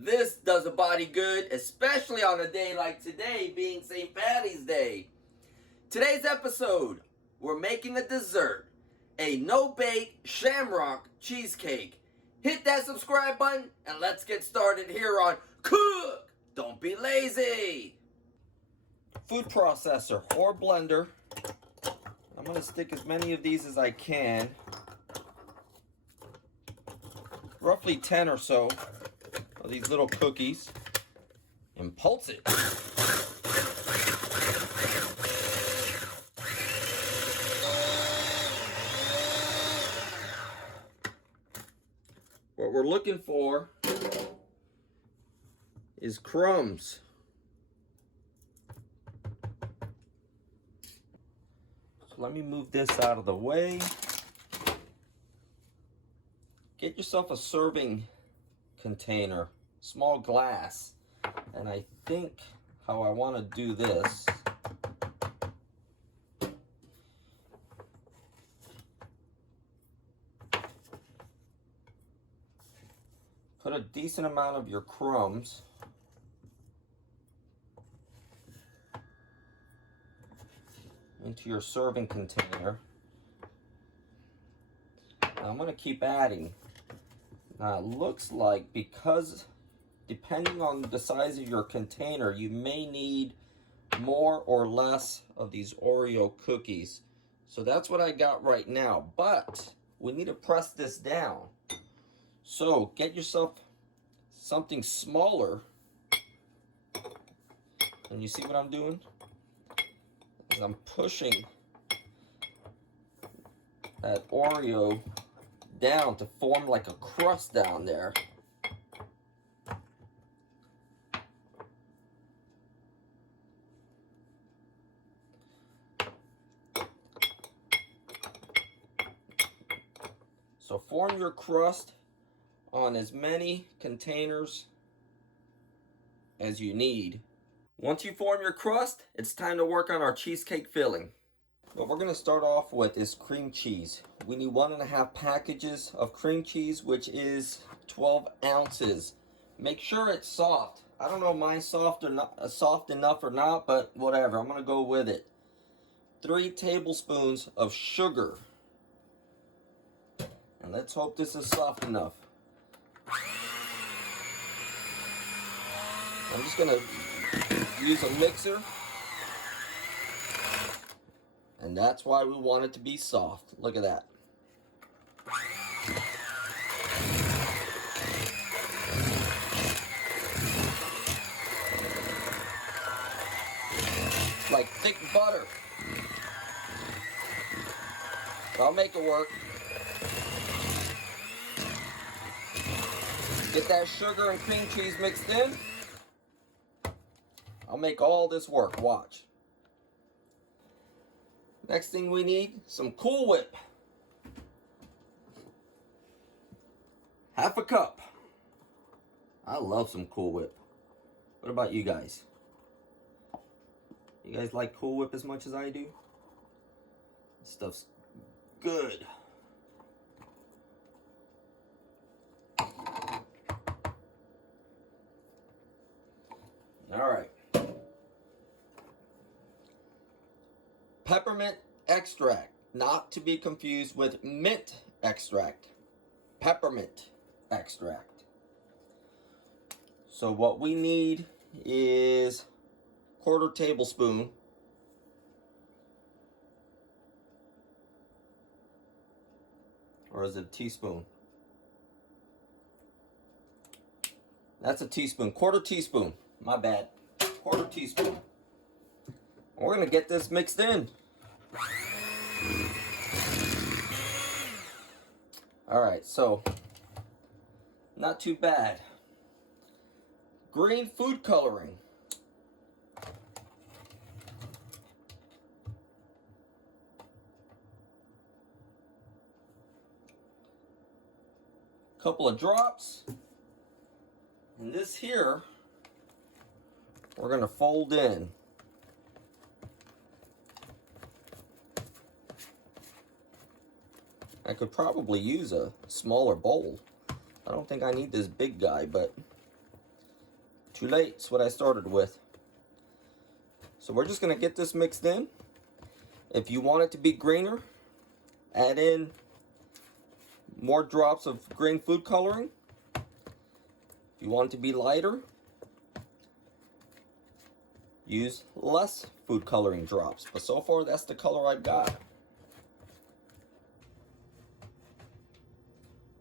This does a body good, especially on a day like today, being St. Patty's Day. Today's episode, we're making a dessert, a no-bake Shamrock cheesecake. Hit that subscribe button and let's get started here on Cook! Don't be lazy! Food processor or blender. I'm going to stick as many of these as I can. Roughly 10 or so of these little cookies. And pulse it. What we're looking for is crumbs. So let me move this out of the way. Get yourself a serving container, small glass. And I think how I want to do this, put a decent amount of your crumbs into your serving container. Now I'm going to keep adding. Now it looks like, because depending on the size of your container, you may need more or less of these Oreo cookies. So that's what I got right now, but we need to press this down. So get yourself something smaller. And you see what I'm doing? As I'm pushing that Oreo down to form like a crust down there. So form your crust on as many containers as you need. Once you form your crust, it's time to work on our cheesecake filling. What we're going to start off with is cream cheese. We need 1.5 packages of cream cheese, which is 12 ounces. Make sure it's soft. I don't know if mine's soft enough or not, but whatever. I'm going to go with it. 3 tablespoons of sugar. And let's hope this is soft enough. I'm just going to use a mixer. And that's why we want it to be soft. Look at that. It's like thick butter. I'll make it work. Get that sugar and cream cheese mixed in. I'll make all this work. Watch. Next thing we need, some Cool Whip. 1/2 cup. I love some Cool Whip. What about you guys? You guys like Cool Whip as much as I do? This stuff's good. All right. Peppermint extract, not to be confused with mint extract. Peppermint extract. So what we need is 1/4 tablespoon. Or is it a teaspoon? That's a teaspoon. 1/4 teaspoon. My bad. 1/4 teaspoon. We're going to get this mixed in. Alright, so not too bad. Green food coloring. Couple of drops. And this here, we're going to fold in. I could probably use a smaller bowl. I don't think I need this big guy, but Too late, it's what I started with. So we're just gonna get this mixed in. If you want it to be greener, add in more drops of green food coloring. If you want it to be lighter, use less food coloring drops. But so far, that's the color I've got.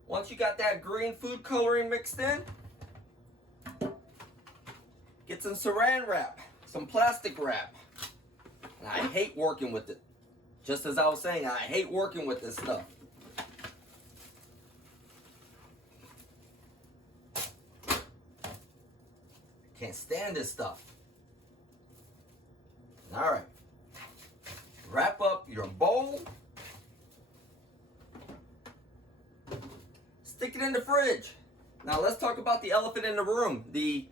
Once you got that green food coloring mixed in, get some saran wrap, some plastic wrap. And I hate working with it. Just as I was saying, I hate working with this stuff. Can't stand this stuff. All right. Wrap up your bowl. Stick it in the fridge. Now let's talk about the elephant in the room. The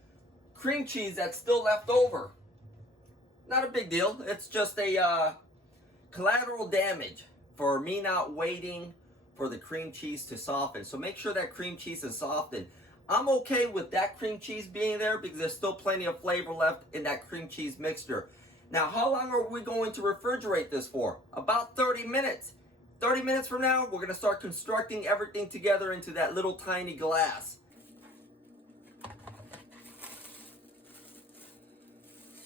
cream cheese that's still left over. Not a big deal. It's just a collateral damage for me not waiting for the cream cheese to soften. So make sure that cream cheese is softened. I'm okay with that cream cheese being there because there's still plenty of flavor left in that cream cheese mixture. Now, how long are we going to refrigerate this for? About 30 minutes. 30 minutes from now, we're going to start constructing everything together into that little tiny glass.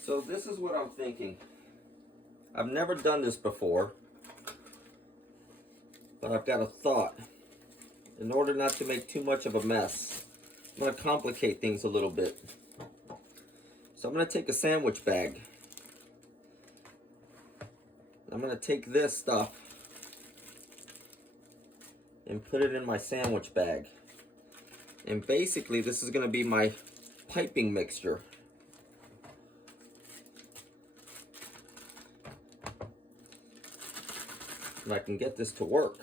So this is what I'm thinking. I've never done this before, but I've got a thought. In order not to make too much of a mess, I'm going to complicate things a little bit. So I'm going to take a sandwich bag. I'm going to take this stuff and put it in my sandwich bag. And basically, this is going to be my piping mixture. And I can get this to work.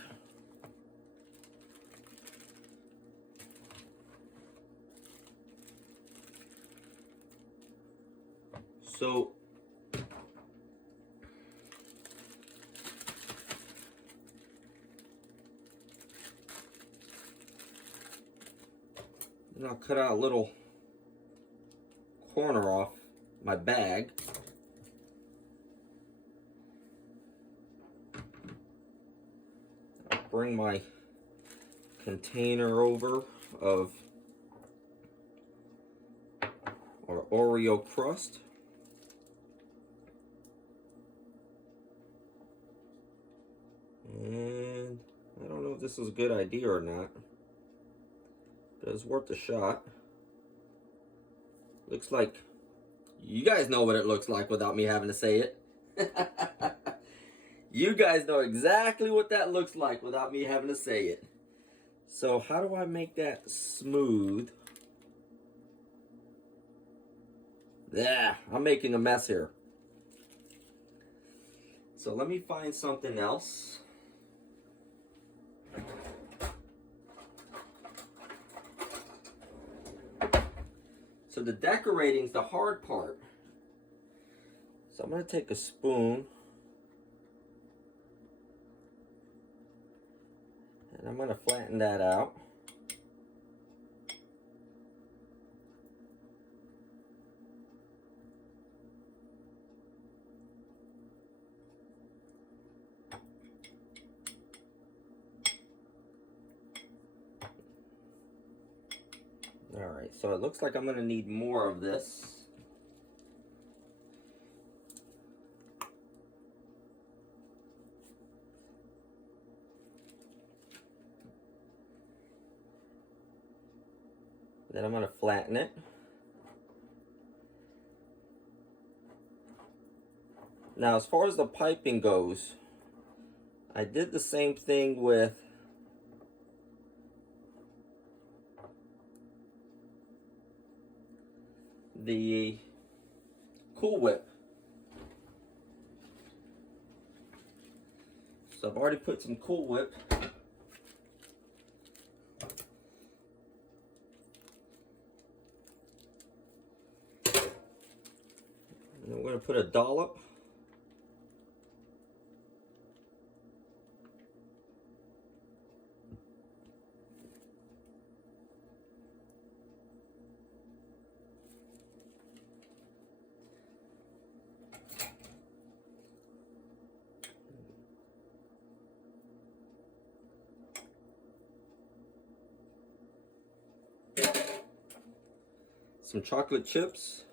So then I'll cut out a little corner off my bag. I'll bring my container over of our Oreo crust. And I don't know if this is a good idea or not, but it's worth a shot. Looks like, you guys know what it looks like without me having to say it. You guys know exactly what that looks like without me having to say it. So how do I make that smooth? Yeah, I'm making a mess here. So let me find something else. So the decorating's the hard part. So I'm going to take a spoon and I'm going to flatten that out. Alright, so it looks like I'm going to need more of this. Then I'm going to flatten it. Now, as far as the piping goes, I did the same thing with the Cool Whip. So I've already put some Cool Whip. And I'm going to put a dollop. some chocolate chips.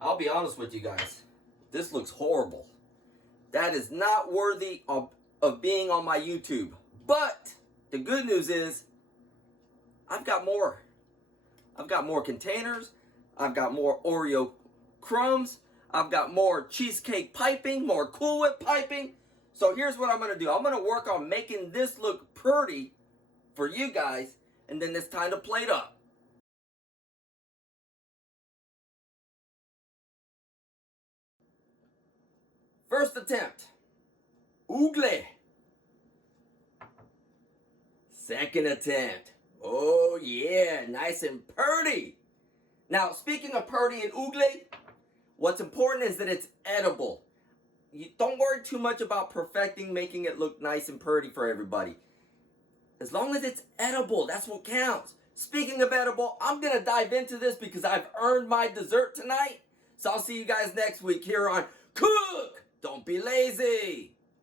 I'll be honest with you guys. This looks horrible. That is not worthy of being on my YouTube. But the good news is I've got more. I've got more containers. I've got more Oreo crumbs. I've got more cheesecake piping, more Cool Whip piping. So here's what I'm going to do. I'm going to work on making this look pretty for you guys. And then it's time to plate up. First attempt. Oogle. Second attempt. Oh yeah, nice and purty. Now, speaking of purty and oogle, what's important is that it's edible. You don't worry too much about perfecting, making it look nice and purty for everybody. As long as it's edible, that's what counts. Speaking of edible, I'm going to dive into this because I've earned my dessert tonight. So I'll see you guys next week here on Cook! Don't be lazy!